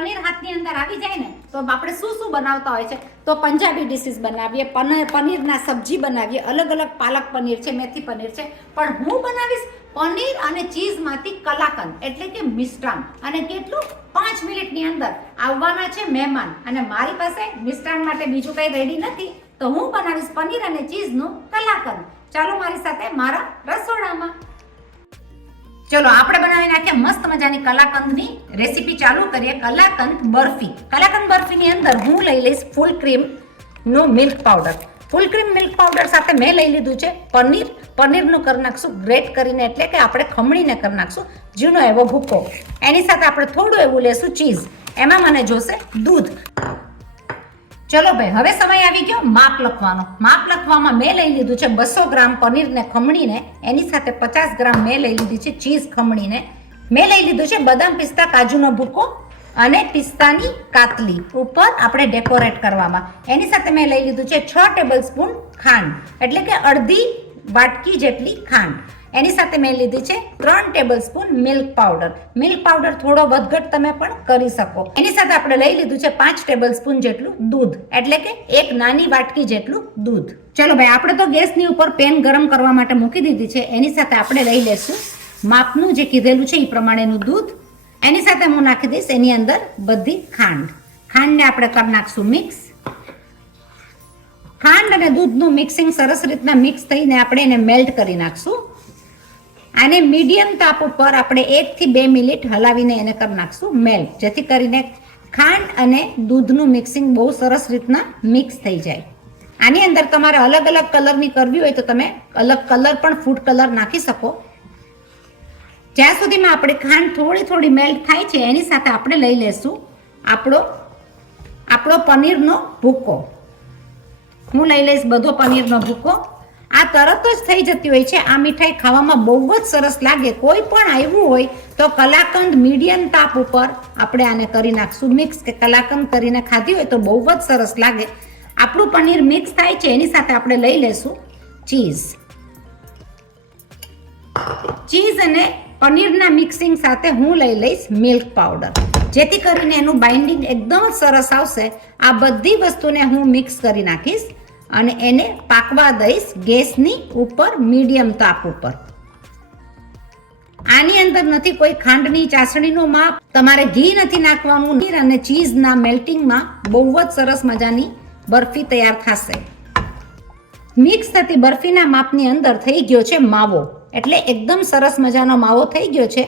પનીર હાથની અંદર આવી જાય ને તો આપણે શું શું બનાવતા હોય છે, તો પંજાબી ડિશિસ બનાવીએ, પનીરના સબ્જી બનાવીએ, અલગ અલગ પાલક પનીર છે, મેથી પનીર છે, પણ હું બનાવીશ પનીર અને ચીઝમાંથી કલાકંદ એટલે કે મિષ્ટાન. અને કેટલું 5 મિનિટની અંદર આવવાના છે મહેમાન અને મારી પાસે મિષ્ટાન માટે બીજું કંઈ રેડી નથી, તો હું બનાવીશ પનીર અને ચીઝનું કલાકંદ. ચાલો મારી સાથે મારા રસોડામાં. ચલો આપણે બનાવી નાખીએ મસ્ત મજાની કલાકંદની રેસીપી ચાલુ કરીએ. કલાકંદ બરફી. કલાકંદ બરફીની અંદર હું લઈ લઈશ ફૂલ ક્રીમ નો મિલ્ક પાવડર. ફૂલ ક્રીમ મિલ્ક પાવડર સાથે મેં લઈ લીધું છે પનીર. પનીરનું કરી નાખશું ગ્રેટ કરીને, એટલે કે આપણે ખમણીને કરી નાખશું ઝીણો એવો ભૂકો. એની સાથે આપણે થોડું એવું લેશું ચીઝ. એમાં મને જોશે દૂધ. ચલો ભાઈ, હવે સમય આવી ગયો માપ લખવાનો. માપ લખવામાં મેં લઈ લીધું છે 200 ગ્રામ પનીરને ખમણીને, એની સાથે 50 ગ્રામ મેં લઈ લીધી છે ચીઝ ખમણીને. મેં લઈ લીધું છે બદામ પિસ્તા કાજુનો ભૂકો અને પિસ્તાની કાતલી ઉપર આપણે ડેકોરેટ કરવામાં. એની સાથે મેં લઈ લીધું છે 6 ટેબલ સ્પૂન ખાંડ, એટલે કે અડધી વાટકી જેટલી ખાંડ. એની સાથે મેં લીધી છે 3 table spoon milk powder. Milk powder થોડો વધઘટ તમે પણ કરી શકો. એની સાથે આપણે લઈ લીધું છે 5 ટેબલ સ્પૂન જેટલું દૂધ, એટલે કે એક નાની વાટકી જેટલું દૂધ. ચલો ભાઈ, આપણે તો ગેસની ઉપર પેન ગરમ કરવા માટે મૂકી દીધી છે. એની સાથે આપણે લઈ લેશું માપનું જે કીધેલું છે એ પ્રમાણેનું દૂધ. એની સાથે હું નાખી દઈશ એની અંદર બધી ખાંડ. ખાંડને આપણે કરી નાખશું મિક્સ. ખાંડ અને દૂધનું મિક્સિંગ સરસ રીતના મિક્સ થઈને આપણે એને મેલ્ટ કરી નાખશું. આને મીડિયમ તાપ ઉપર આપણે 1 થી 2 મિનિટ હલાવીને એને કરી નાખશું મેલ્ટ, જેથી કરીને ખાંડ અને દૂધનું મિક્સિંગ બહુ સરસ રીતના મિક્સ થઈ જાય. આની અંદર તમારે અલગ અલગ કલરની કરવી હોય તો તમે અલગ કલર પણ ફૂડ કલર નાખી શકો. જ્યાં સુધીમાં આપણી ખાંડ થોડી મેલ્ટ થાય છે એની સાથે આપણે લઈ લેશું આપણો પનીરનો ભૂકો. હું લઈ લઈશ બધો પનીરનો ભૂકો. આ તરત જ થઈ જતી હોય છે. આ મીઠાઈ ખાવામાં બહુ જ સરસ લાગે. કોઈ પણ આવ્યું હોય તો કલાકંદ મીડિયમ તાપ ઉપર આપણે આને કરી નાખશું મિક્સ, કે કલાકંદ કરીને ખાધી હોય તો બહુ જ સરસ લાગે. આપણું પનીર મિક્સ થાય છે એની સાથે આપણે લઈ લેશું ચીઝ. ચીઝ અને પનીરના મિક્સિંગ સાથે હું લઈ લઈશ મિલ્ક પાવડર, જેથી કરીને એનું બાઇન્ડિંગ એકદમ જ સરસ આવશે. આ બધી વસ્તુને હું મિક્સ કરી નાખીશ અને એને પાકવા દઈશ ગેસની ઉપર મીડિયમ તાપ ઉપર. આની અંદર નથી કોઈ ખાંડની ચાસણીનું માપ, તમારે ઘી નથી નાખવાનું. અને ચીઝના મેલ્ટિંગમાં બહુ જ સરસ મજાની બરફી તૈયાર થશે. મિક્સ થતી બરફીના માપની અંદર થઈ ગયો છે માવો, એટલે એકદમ સરસ મજાનો માવો થઈ ગયો છે.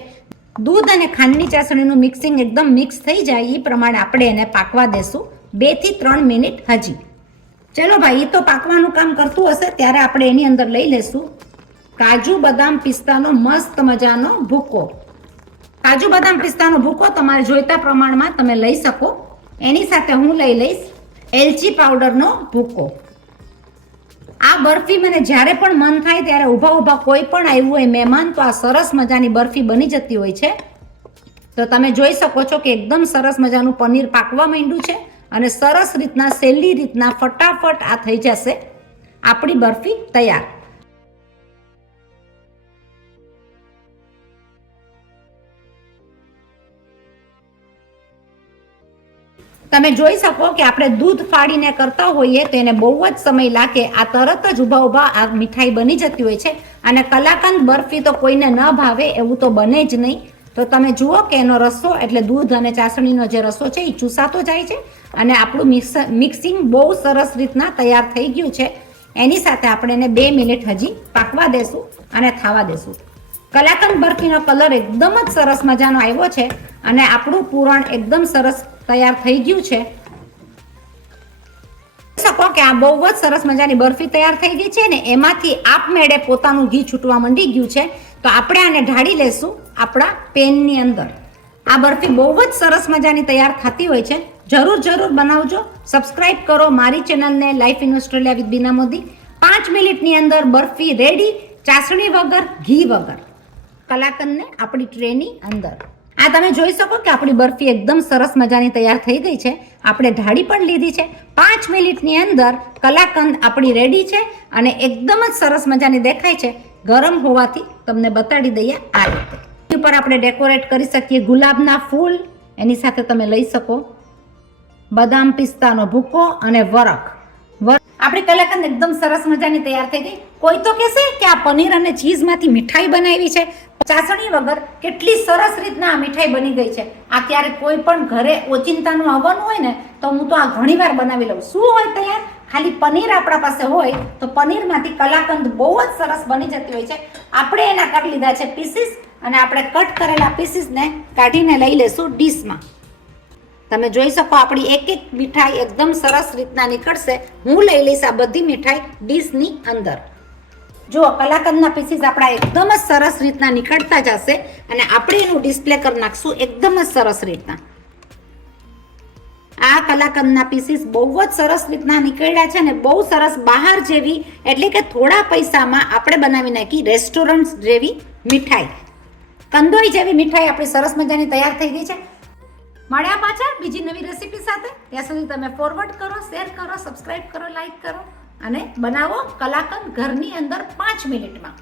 દૂધ અને ખાંડની ચાસણીનું મિક્સિંગ એકદમ મિક્સ થઈ જાય એ પ્રમાણે આપણે એને પાકવા દેશું 2 થી 3 મિનિટ હજી. ચલો ભાઈ, એ તો પાકવાનું કામ કરતું હશે ત્યારે આપણે એની અંદર લઈ લેશું કાજુ બદામ પિસ્તાનો મસ્ત મજાનો ભૂકો. કાજુ બદામ પિસ્તાનો ભૂકો તમારે જોઈતા પ્રમાણમાં તમે લઈ શકો. એની સાથે હું લઈ લઈશ એલચી પાવડરનો ભૂકો. આ બરફી મને જ્યારે પણ મન થાય ત્યારે ઊભા કોઈ પણ આવ્યું હોય મહેમાન, તો આ સરસ મજાની બરફી બની જતી હોય છે. તો તમે જોઈ શકો છો કે એકદમ સરસ મજાનું પનીર પાકવા માંડ્યું છે અને સરસ રીતના સહેલી રીતના ફટાફટ આ થઈ જશે આપણી બરફી તૈયાર. તમે જોઈ શકો કે આપણે દૂધ ફાડીને કરતા હોઈએ તો એને બહુ જ સમય લાગે. આ તરત જ ઊભા આ મીઠાઈ બની જતી હોય છે. અને કલાકંદ બરફી તો કોઈને ન ભાવે એવું તો બને જ નહીં. તો તમે જુઓ કે એનો રસો, એટલે દૂધ અને ચાસણીનો જે રસો છે એ ચૂસાતો જાય છે અને આપણું મિક્સિંગ બહુ સરસ રીતના તૈયાર થઈ ગયું છે. એની સાથે આપણે એને 2 મિનિટ હજી પાકવા દેશું અને થવા દેશું. કલાકંદ બરફીનો કલર એકદમ જ સરસ મજાનો આવ્યો છે અને આપણું પૂરણ એકદમ સરસ તૈયાર થઈ ગયું છે. શકો કે આ બહુ જ સરસ મજાની બરફી તૈયાર થઈ ગઈ છે ને એમાંથી આપમેળે પોતાનું ઘી છૂટવા માંડી ગયું છે. તો આપણે આને ઢાળી લેશું આપણા પેનની અંદર. આ બરફી બહુ જ સરસ મજાની તૈયાર થતી હોય છે. જરૂર બનાવજો. સબસ્ક્રાઇબ કરો મારી ચેનલને લાઈફ ઇન ઓસ્ટ્રેલિયા વિથ બીના મોદી. 5 મિનિટની અંદર બરફી રેડી, ચાસણી વગર, ઘી વગર. કલાકંદને આપણી ટ્રેની અંદર. આ તમે જોઈ શકો કે આપણી બરફી એકદમ સરસ મજાની તૈયાર થઈ ગઈ છે. આપણે ઢાળી પણ લીધી છે. 5 મિનિટની અંદર કલાકંદ આપણી રેડી છે અને એકદમ જ સરસ મજાની દેખાય છે. ગરમ હોવાથી તમને બતાડી દઈએ આ રીતે. ઉપર આપણે ડેકોરેટ કરી શકીએ ગુલાબના ફૂલ, એની સાથે તમે લઈ શકો બદામ પિસ્તાનો ભૂકો અને વરખ. આપણી કલાકંદ એકદમ સરસ મજાની તૈયાર થઈ ગઈ. કોઈ તો કહેશે કે આ પનીર અને ચીઝમાંથી મીઠાઈ બનાવી છે, ચાસણી વગર કેટલી સરસ રીતના આ મીઠાઈ બની ગઈ છે. આ ક્યારેક કોઈ પણ ઘરે ઓચિંતાનું આવવાનું હોય ને તો હું તો આ ઘણીવાર બનાવી લઉં. શું હોય તૈયાર? ખાલી પનીર આપણા પાસે હોય તો પનીરમાંથી કલાકંદ બહુ જ સરસ બની જતી હોય છે. આપણે એના કાઢી લીધા છે પીસીસ અને આપણે કટ કરેલા પીસીસને કાઢીને લઈ લેશું ડીશમાં. તમે જોઈ શકો આપણી એક એક મીઠાઈ એકદમ સરસ રીતના નીકળશે. હું લઈ લઈશ આ બધી મીઠાઈ ડીશની અંદર. જુઓ કલાકંદના પીસીસ આપણા એકદમ જ સરસ રીતના નીકળતા જશે અને આપણે એનું ડિસ્પ્લે કરી નાખશું એકદમ જ સરસ રીતના. આ કલાકંદના પીસીસ બહુ જ સરસ રીતના નીકળ્યા છે ને બહુ સરસ બહાર જેવી એટલે કે થોડા પૈસામાં આપણે બનાવી નાખી રેસ્ટોરન્ટ જેવી મીઠાઈ. કંદોઈ જેવી મીઠાઈ આપણી સરસ મજાની તૈયાર થઈ ગઈ છે. મળ્યા પાછા બીજી નવી રેસીપી સાથે. ત્યાં સુધી તમે ફોરવર્ડ કરો, શેર કરો, સબસ્ક્રાઇબ કરો, લાઈક કરો અને બનાવો કલાકંદ ઘરની અંદર 5 મિનિટમાં.